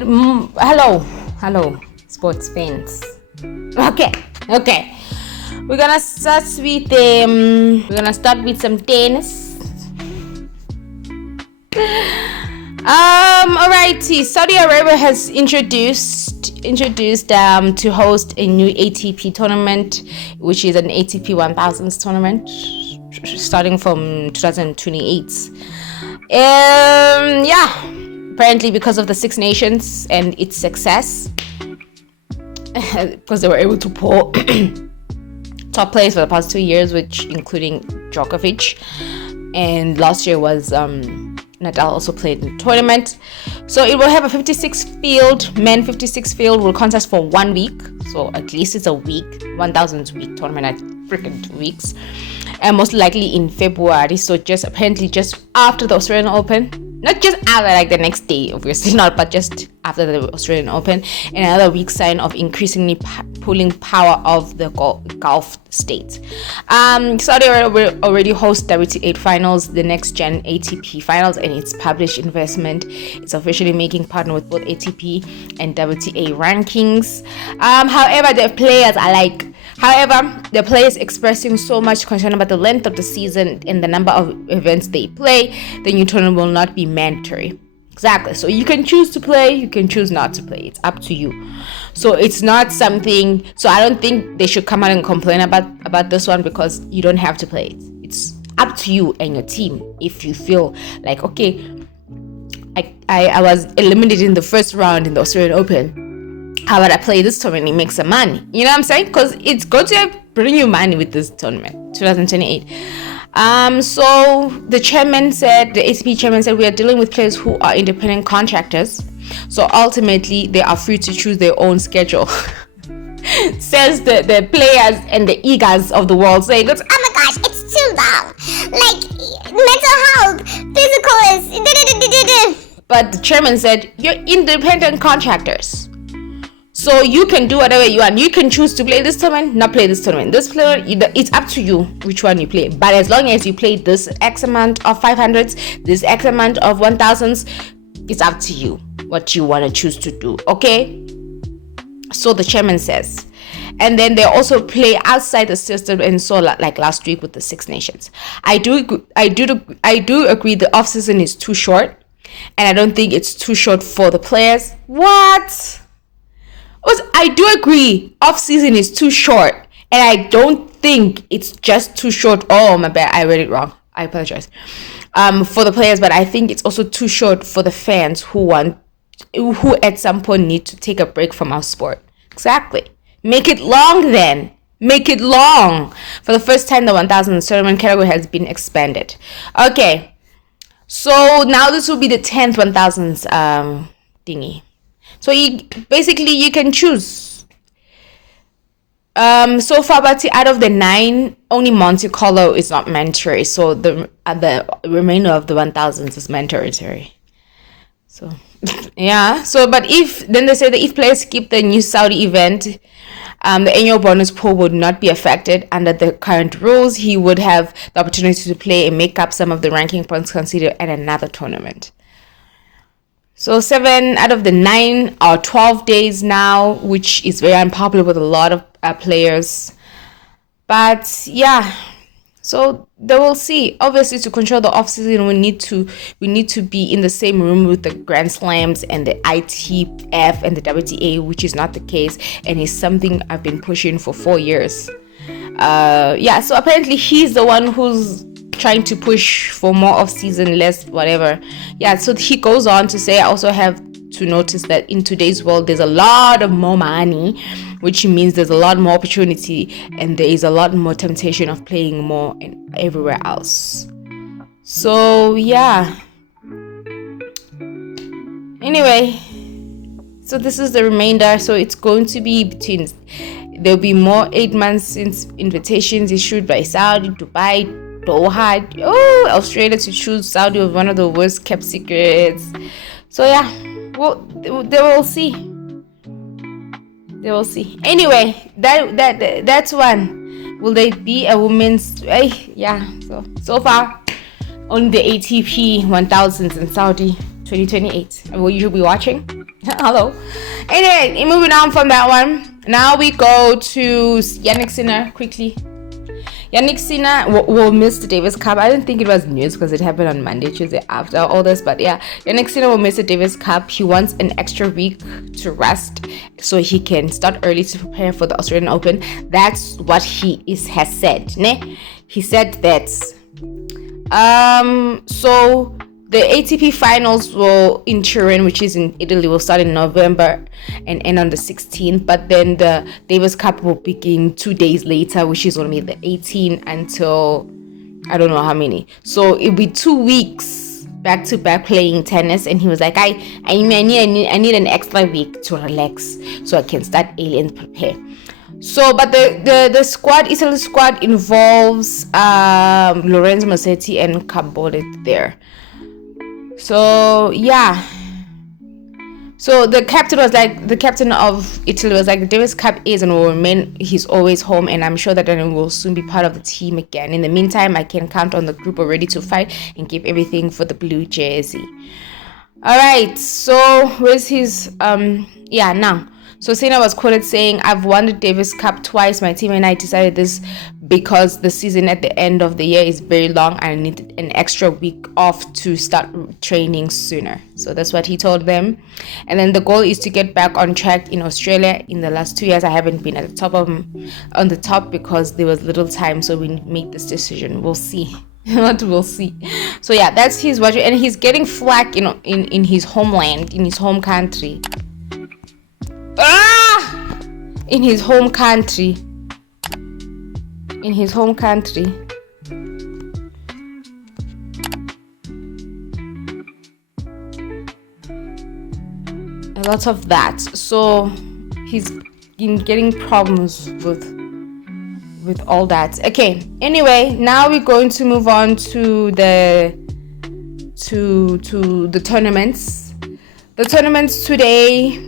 Hello, sports fans. Okay. We're gonna start with some tennis. Alrighty. Saudi Arabia has introduced to host a new ATP tournament, which is an ATP 1000s tournament, starting from 2028. Apparently because of the Six Nations and its success, because they were able to pull top players for the past 2 years, which including Djokovic, and last year was Nadal also played in the tournament. So it will have a 56 field will contest for 1 week, so at least it's a week, 1000 week tournament at freaking 2 weeks, and most likely in February. So just after the Australian Open, not just after, like the next day, obviously not, but just after the Australian Open, and another weak sign of increasingly pulling power of the Gulf states. Saudi Arabia will already host WTA finals, the next gen ATP finals, and its published investment is officially making partner with both ATP and WTA rankings. However, the players expressing so much concern about the length of the season and the number of events they play, the new tournament will not be mandatory. Exactly. So you can choose to play, you can choose not to play. It's up to you. So it's not something. So I don't think they should come out and complain about this one, because you don't have to play it. It's up to you and your team. If you feel like, okay, I was eliminated in the first round in the Australian Open, how about I play this tournament and make some money? You know what I'm saying? Because it's going to bring you money with this tournament, 2028. So the ATP chairman said, we are dealing with players who are independent contractors. So ultimately, they are free to choose their own schedule. Says the players and the egos of the world, saying, oh my gosh, it's too long. Like, mental health, physical is... But the chairman said, you're independent contractors. So you can do whatever you want. You can choose to play this tournament, not play this tournament. This player, it's up to you which one you play. But as long as you play this X amount of 500s, this X amount of 1000s, it's up to you what you want to choose to do. Okay? So the chairman says. And then they also play outside the system, and so like last week with the Six Nations. I do agree the off season is too short, and I don't think it's too short for the players. What? I do agree off-season is too short, and I don't think it's just too short. Oh, my bad, I read it wrong. I apologize. For the players, but I think it's also too short for the fans who at some point need to take a break from our sport. Exactly. Make it long then. Make it long. For the first time, the 1000 tournament category has been expanded. Okay. So now this will be the 10th 1000s thingy. So you can choose. So far, but out of the 9, only Monte Carlo is not mandatory. So the remainder of the 1000s is mandatory. So yeah. So but then they say that if players skip the new Saudi event, the annual bonus pool would not be affected under the current rules. He would have the opportunity to play and make up some of the ranking points considered at another tournament. So 7 out of the 9 are 12 days now, which is very unpopular with a lot of players. But yeah, so they will see. Obviously, to control the off season, we need to be in the same room with the Grand Slams and the ITF and the WTA, which is not the case, and is something I've been pushing for 4 years. So apparently he's the one who's trying to push for more off-season, less whatever. Yeah, so he goes on to say, I also have to notice that in today's world, there's a lot of more money, which means there's a lot more opportunity, and there is a lot more temptation of playing more and everywhere else. So yeah. Anyway, so this is the remainder. So it's going to be there'll be more 8 months since invitations issued by Saudi, Dubai, Doha, Australia to choose Saudi was one of the worst kept secrets. So yeah, well, they will see. Anyway, that's one. Will there be a women's? Yeah. So far, only the ATP 1000s in Saudi 2028. Will you be watching? Hello. Anyway, moving on from that one. Now we go to Yannick Sinner quickly. Yannick Sinner will miss the Davis Cup. I didn't think it was news because it happened on Monday, Tuesday after all this. But yeah, Yannick Sinner will miss the Davis Cup. He wants an extra week to rest so he can start early to prepare for the Australian Open. That's what has said. Ne? He said that. So the ATP finals in Turin, which is in Italy, will start in November and end on the 16th. But then the Davis Cup will begin 2 days later, which is going to be the 18th until I don't know how many. So it'll be 2 weeks back to back playing tennis. And he was like, I need an extra week to relax so I can start early and prepare. So, but the squad, Italy squad, involves Lorenzo Musetti and Cambolet there. So yeah. So the captain of Italy was like, the Davis Cup is and will remain. He's always home, and I'm sure that Daniel will soon be part of the team again. In the meantime, I can count on the group already to fight and give everything for the blue jersey. All right. So where's his now? So Sinner was quoted saying, "I've won the Davis Cup twice. My team and I decided this because the season at the end of the year is very long. I need an extra week off to start training sooner." So that's what he told them. And then the goal is to get back on track in Australia. In the last 2 years, I haven't been at the top because there was little time. So we made this decision. We'll see. What we'll see. So yeah, that's his watch, and he's getting flack, in his homeland, in his home country. In his home country. A lot of that. So he's been getting problems with all that. Okay. Anyway, now we're going to move on to the tournaments. The tournaments today.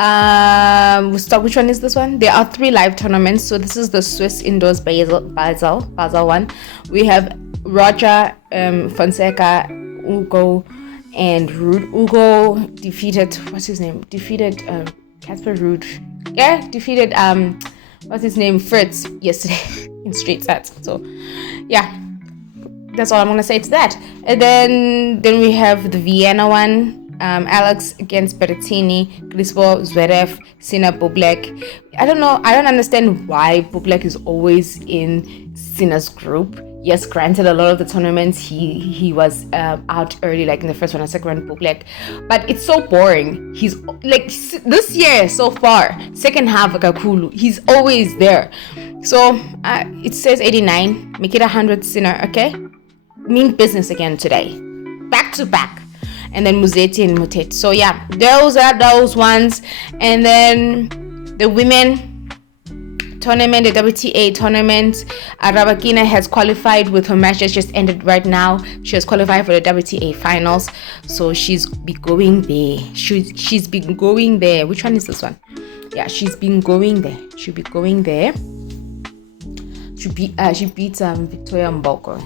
Which one is this one? There are 3 live tournaments. So this is the Swiss Indoors Basel one. We have Roger, Fonseca, Ugo, and Ruud. Ugo defeated Casper Ruud. Yeah, defeated Fritz yesterday in straight sets. So yeah, that's all I'm gonna say to that. And then we have the Vienna one. Alex against Berrettini, Grisbo, Zverev, Sinner, Bublik. I don't understand why Bublik is always in Sinner's group. Yes, granted, a lot of the tournaments he was out early, like in the first one and second one, Bublik. But it's so boring. He's like, this year so far, second half Kakulu, he's always there. So it says 89, make it 100, Sinner, okay? Mean business again today. Back to back. And then Musetti and Mutet. So yeah, those are those ones. And then the women tournament, the WTA tournament. Rybakina has qualified with her match that just ended right now. She has qualified for the WTA finals. So she's been going there. She's been going there. Which one is this one? Yeah, she's been going there. She'll be going there. She beat Victoria Mboko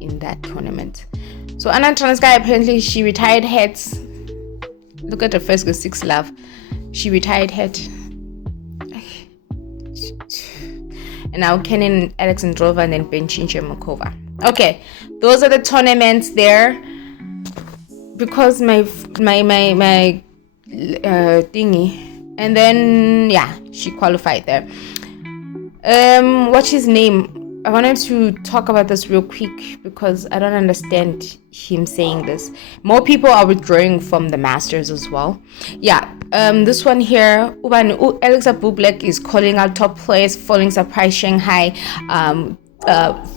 in that tournament. So Anna Transkaya, apparently she retired heads. Look at the first girl, 6 love. She retired head. And now Kenin Alexandrova and then Benchincha Makova. Okay, those are the tournaments there. Because my thingy. And then yeah, she qualified there. What's his name? I wanted to talk about this real quick because I don't understand him saying this. More people are withdrawing from the Masters as well. Yeah, this one here, Alexa Bublik is calling out top players following surprise Shanghai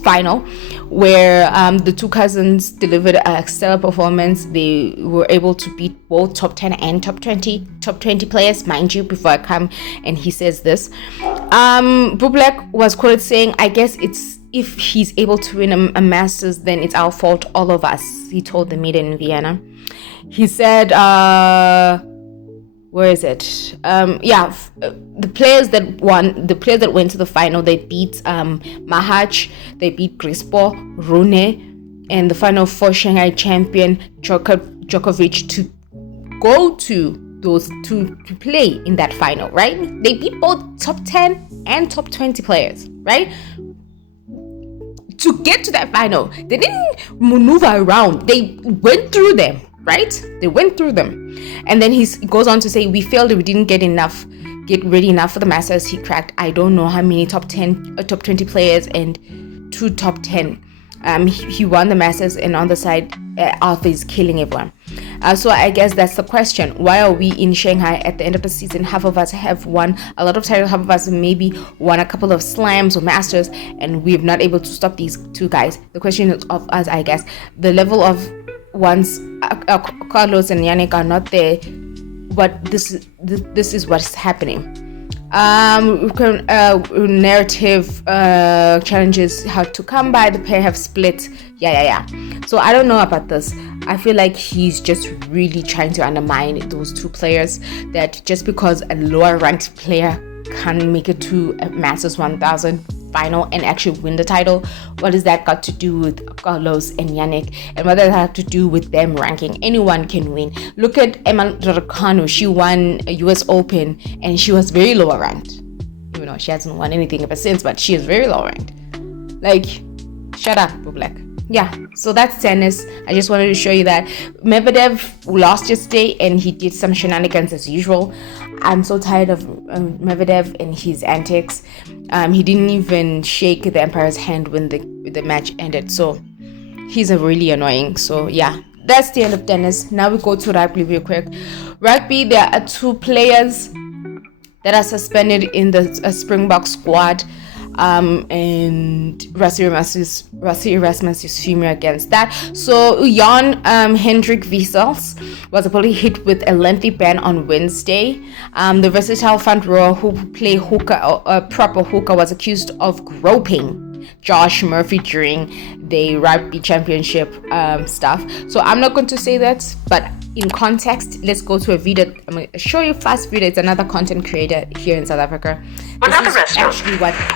final, where the two cousins delivered a stellar performance. They were able to beat both top 10 and top 20 players, mind you, before I come and he says this. Bublik was quoted saying, "I guess it's if he's able to win a Masters, then it's our fault, all of us," he told the media in Vienna. He said, where is it? The players that went to the final, they beat Mahach, they beat Grisbo, Rune, and the final 4 Shanghai champion Djokovic to go to those to play in that final, right? They beat both top 10 and top 20 players, right? To get to that final, they didn't maneuver around. They went through them, right? They went through them. And then he goes on to say, we failed, we didn't get ready enough for the Masters. He cracked, I don't know how many top 20 players and 2 top 10. He won the Masters, and on the side, Arthur is killing everyone. So I guess that's the question. Why are we in Shanghai at the end of the season? Half of us have won a lot of titles, half of us maybe won a couple of slams or Masters, and we're not able to stop these two guys. The question is of us, I guess. The level of once Carlos and Yannick are not there, but this is what's happening. Narrative challenges have to come by. The pair have split. Yeah. So I don't know about this. I feel like he's just really trying to undermine those two players. That just because a lower ranked player can make it to a Masters 1000 final and actually win the title, what has that got to do with Carlos and Yannick? And what does that have to do with them ranking? Anyone can win. Look at Emma Raducanu. She won a US Open and she was very lower ranked. Even though she hasn't won anything ever since, but she is very low ranked. Like, shut up, Bublik. Yeah, so that's tennis. I just wanted to show you that Medvedev lost yesterday and he did some shenanigans as usual. I'm so tired of Medvedev and his antics. He didn't even shake the umpire's hand when the match ended, so he's a really annoying. So yeah, that's the end of tennis. Now we go to rugby real quick. Rugby, there are 2 players that are suspended in the Springbok squad. And Rassie Erasmus is fuming against that. So Jan Hendrik Wissels was reportedly hit with a lengthy ban on Wednesday. The versatile front rower who played hooker, proper hooker, was accused of groping Josh Murphy during the rugby championship stuff. So I'm not going to say that, but in context, let's go to a video. I'm going to show you fast video. It's another content creator here in South Africa. Another restaurant.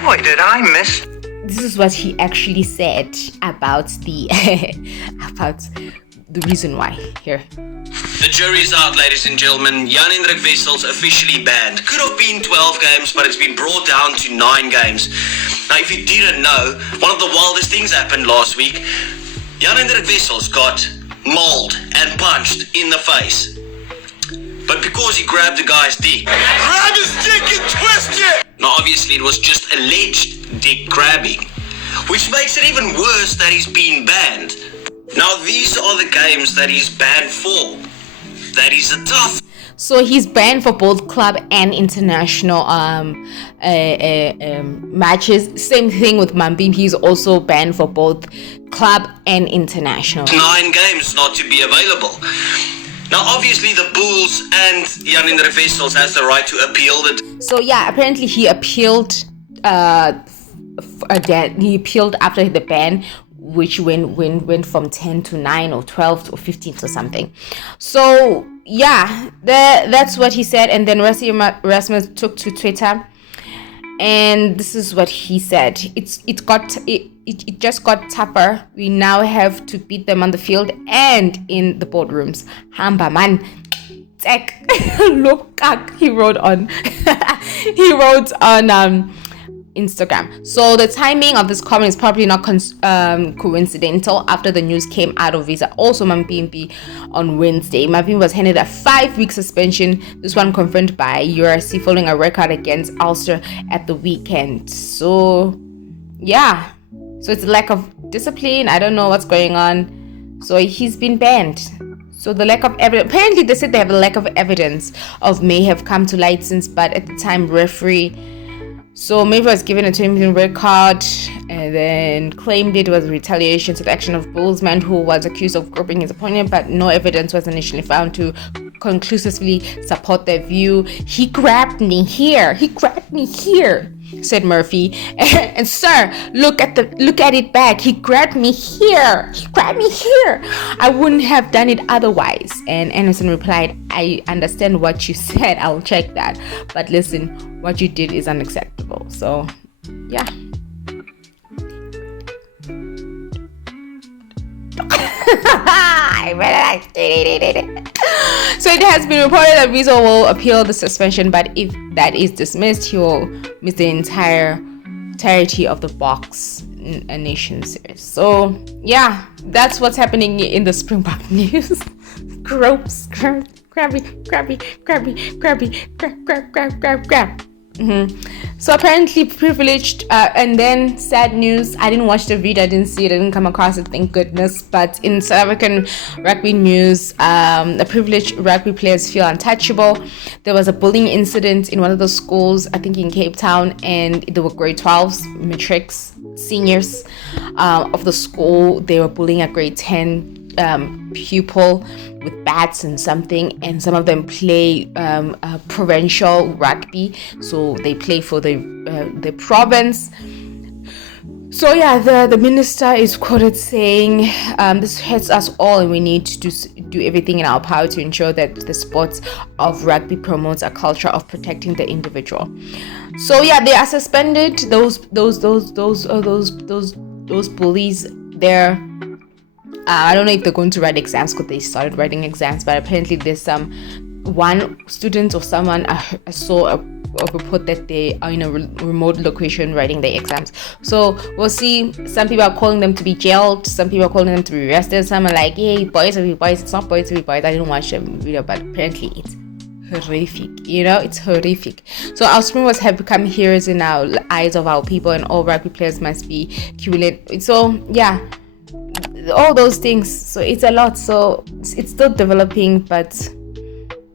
Boy, did I miss. This is what he actually said about the about the reason why. Here. The jury's out, ladies and gentlemen. Jan Hendrik Wissels officially banned. Could have been 12 games, but it's been brought down to 9 games. Now, if you didn't know, one of the wildest things happened last week. Jan Hendrik Wissels got mauled and punched in the face. But because he grabbed the guy's dick. Grab his dick and twist it! Now, obviously, it was just alleged dick grabbing, which makes it even worse that he's been banned. Now, these are the games that he's banned for. That is a tough. So he's banned for both club and international matches. Same thing with Mambim. He's also banned for both club and international. 9 games not to be available. Now, obviously, the Bulls and Jan Hendrik Wissels has the right to appeal it. So yeah, apparently he appealed. He appealed after the ban, which went from 10 to 9 or 12 to 15 or something. So yeah, that's what he said. And then Rassie Erasmus took to Twitter, and this is what he said. It just got tougher. We now have to beat them on the field and in the boardrooms. Hamba man. Look, he wrote on Instagram. So the timing of this comment is probably not coincidental. After the news came out of Visa, also Mapimpi on Wednesday. Mapimpi was handed a 5-week suspension. This one confirmed by URC following a record against Ulster at the weekend. So yeah, so it's a lack of discipline. I don't know what's going on. So he's been banned. So the lack of evidence, apparently they said they have a lack of evidence of may have come to light since, but at the time referee. So Mayfield was given a 20-minute red card and then claimed it was retaliation to the action of Bullsman, who was accused of groping his opponent, but no evidence was initially found to conclusively support their view. He grabbed me here, said Murphy. And sir, look at it back. He grabbed me here. I wouldn't have done it otherwise. And Anderson replied, I understand what you said. I'll check that. But listen, what you did is unacceptable. So yeah. So it has been reported that Weasel will appeal the suspension, but if that is dismissed, he will miss the entirety of the Box Nation series. So yeah, that's what's happening in the Springbok news. Gross, crabby. So apparently privileged, and then sad news. I didn't watch the video, I didn't see it, I didn't come across it, thank goodness. But in South African rugby news, the privileged rugby players feel untouchable. There was a bullying incident in one of the schools, I think in Cape Town, and there were grade 12s, matrics, seniors of the school. They were bullying a grade 10 pupil with bats and something, and some of them play provincial rugby, so they play for the province. So yeah, the minister is quoted saying, this hurts us all and we need to do everything in our power to ensure that the sport of rugby promotes a culture of protecting the individual. So yeah, they are suspended. Those bullies. They're I don't know if they're going to write exams, because they started writing exams, but apparently there's one student or someone I saw a report that they are in a remote location writing their exams. So we'll see. Some people are calling them to be jailed, some people are calling them to be arrested, some are like, hey, boys will be boys. It's not boys will be boys. I didn't watch the video, but apparently it's horrific. It's horrific. So our Springboks have become heroes in our eyes of our people, and all rugby players must be cumulated. So yeah, all those things. So it's a lot. So it's still developing, but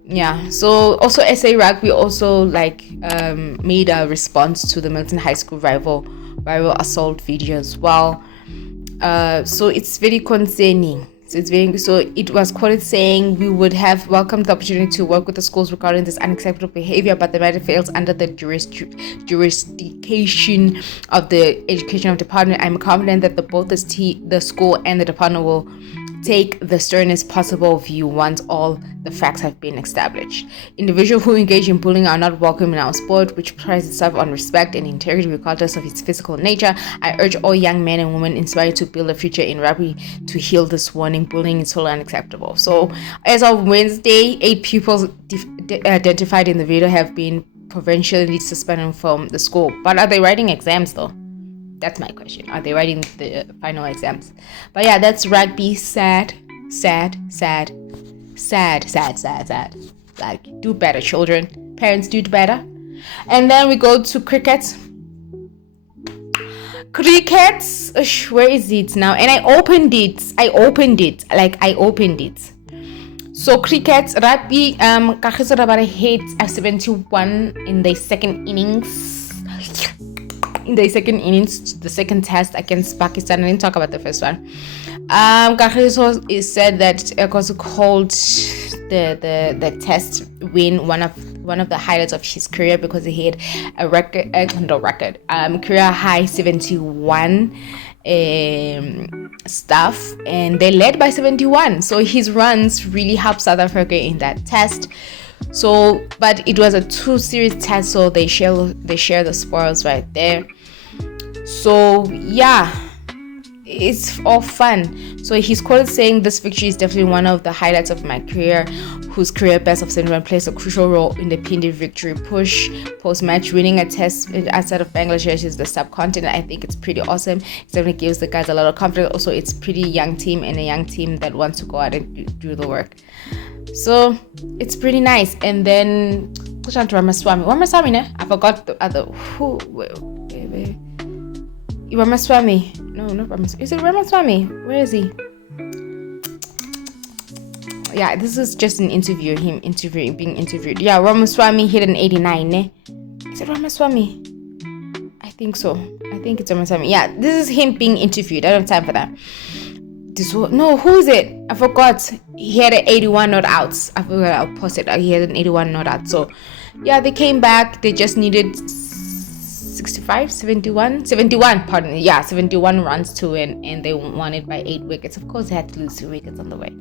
yeah. So also SA Rugby also made a response to the Milton High School rival assault video as well. So it's very concerning. So it was quoted saying, we would have welcomed the opportunity to work with the schools regarding this unacceptable behavior, but the matter fails under the jurisdiction of the educational department. I'm confident that both the school and the department will take the sternest possible view once all the facts have been established. Individuals who engage in bullying are not welcome in our sport, which prides itself on respect and integrity regardless of its physical nature. I urge all young men and women inspired to build a future in rugby to heal this warning. Bullying is totally unacceptable. So as of Wednesday, 8 pupils identified in the video have been provincially suspended from the school. But are they writing exams though? That's my question. Are they writing the final exams? But yeah, that's rugby. Sad. Like, do better, children. Parents, do better. And then we go to cricket. Where is it now? And I opened it. So cricket, rugby, Kagiso Rabada hit a 71 in the second innings. The second test against Pakistan. I didn't talk about the first one. Kagiso is said that Kagiso called the test win one of the highlights of his career, because he had a career high 71 stuff, and they led by 71. So his runs really helped South Africa in that test. So, but it was a 2-series test, so they share the spoils right there. So yeah, it's all fun. So he's quoted saying, this victory is definitely one of the highlights of my career, whose career best of 71 plays a crucial role in the PND victory push. Post-match, winning a test outside of Bangladesh is the subcontinent. I think it's pretty awesome. It definitely gives the guys a lot of confidence. Also, it's pretty young team, and a young team that wants to go out and do the work. So it's pretty nice. And then Ramaswamy, ne? I forgot the other. Ramaswamy. No, not Ramaswamy. Is it Ramaswamy? Where is he? Yeah, this is just an interview. Being interviewed. Yeah, Ramaswamy hit an 89. Ne? Is it Ramaswamy? I think so. I think it's Ramaswamy. Yeah, this is him being interviewed. I don't have time for that. Who is it? I forgot. He had an 81 not outs. I forgot. I'll post it. He had an 81 not out. So yeah, they came back. They just needed 71 runs to win, and they won it by 8 wickets. Of course, they had to lose 2 wickets on the way.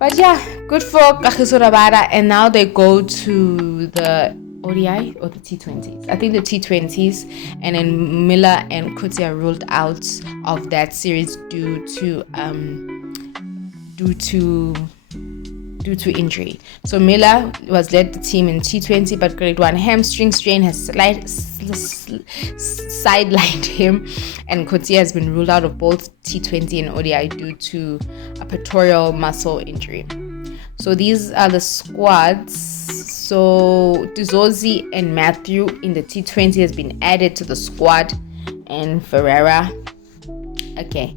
But yeah, good for Kagiso Rabada. And now they go to the ODI or the T20s. I think the T20s, and then Miller and Coetzee are ruled out of that series due to due to injury. So Miller was led the team in T20, but grade 1 hamstring strain has sidelined him, and Coetzee has been ruled out of both T20 and ODI due to a pectoral muscle injury. So these are the squads. So Dizozi and Matthew in the T20 has been added to the squad, and Ferreira. Okay.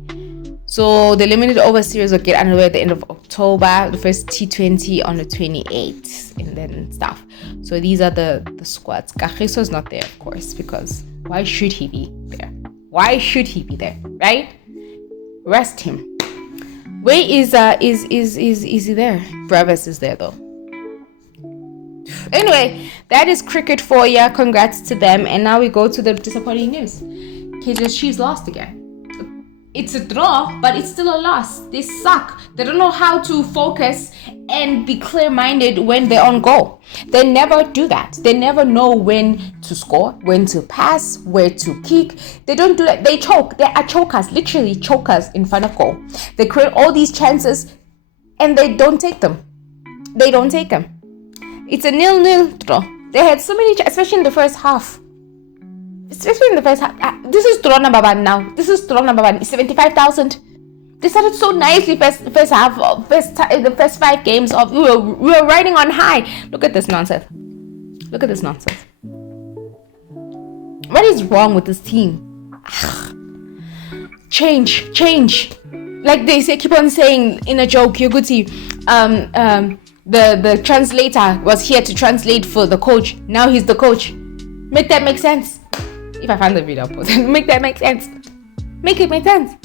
So the limited over series will get underway at the end of October, the first T20 on the 28th, and then stuff. So these are the squads. Kagiso's not there, of course, because why should he be there? Why should he be there, right? Rest him. Where is he there? Brevis is there though. Anyway, that is cricket for you. Congrats to them. And now we go to the disappointing news. Kaizer Chiefs lost again. It's a draw, but it's still a loss. They suck. They don't know how to focus and be clear-minded when they're on goal. They never do that. They never know when to score, when to pass, where to kick. They don't do that. They choke. They are chokers, literally chokers in front of goal. They create all these chances and they don't take them. They don't take them. It's a 0-0 draw. They had so many, especially in the first half. Especially in the first half. This is draw number 1 now. This is draw number 1. 75,000. They started so nicely first half, the first 5 games of we were riding on high. Look at this nonsense. Look at this nonsense. What is wrong with this team? Change. Like they say, keep on saying in a joke, Yoguti, the translator was here to translate for the coach. Now he's the coach. Make that make sense. If I find the video, I'll post it. Make that make sense. Make it make sense.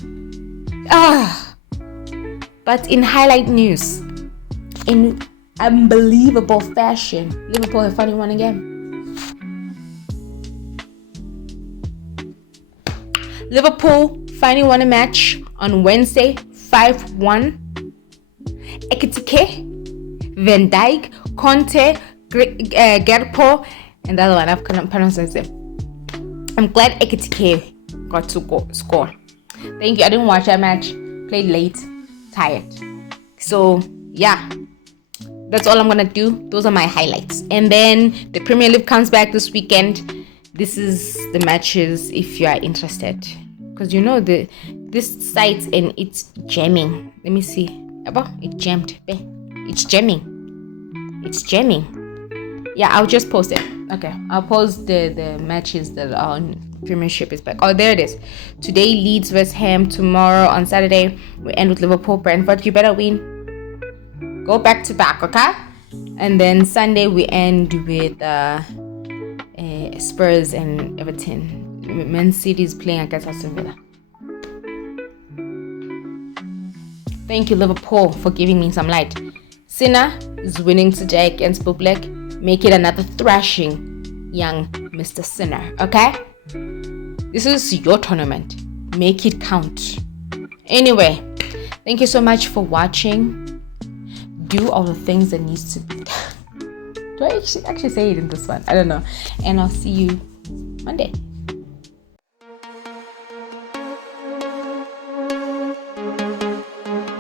But in highlight news, in unbelievable fashion, Liverpool have finally won again. Liverpool finally won a match on Wednesday, 5-1. Ekitike, Van Dijk, Conte, Gakpo, and the other one, I've pronounced it. I'm glad Ekitike got to score. Thank you. I didn't watch that match. Played late. Tired. So, yeah. That's all I'm going to do. Those are my highlights. And then the Premier League comes back this weekend. This is the matches if you are interested. Because you know this site and it's jamming. Let me see. It jammed. It's jamming. Yeah, I'll just post it. Okay, I'll post the matches that are on Premiership is back. Oh, there it is. Today, Leeds, West Ham. Tomorrow, on Saturday, we end with Liverpool, Brentford. You better win. Go back to back, okay? And then Sunday, we end with Spurs and Everton. Man City is playing against Aston Villa. Thank you, Liverpool, for giving me some light. Sinner is winning today against Bublek. Make it another thrashing, young Mr. Sinner, okay? This is your tournament. Make it count. Anyway, thank you so much for watching. Do all the things that needs to be. Do I actually say it in this one? I don't know. And I'll see you Monday.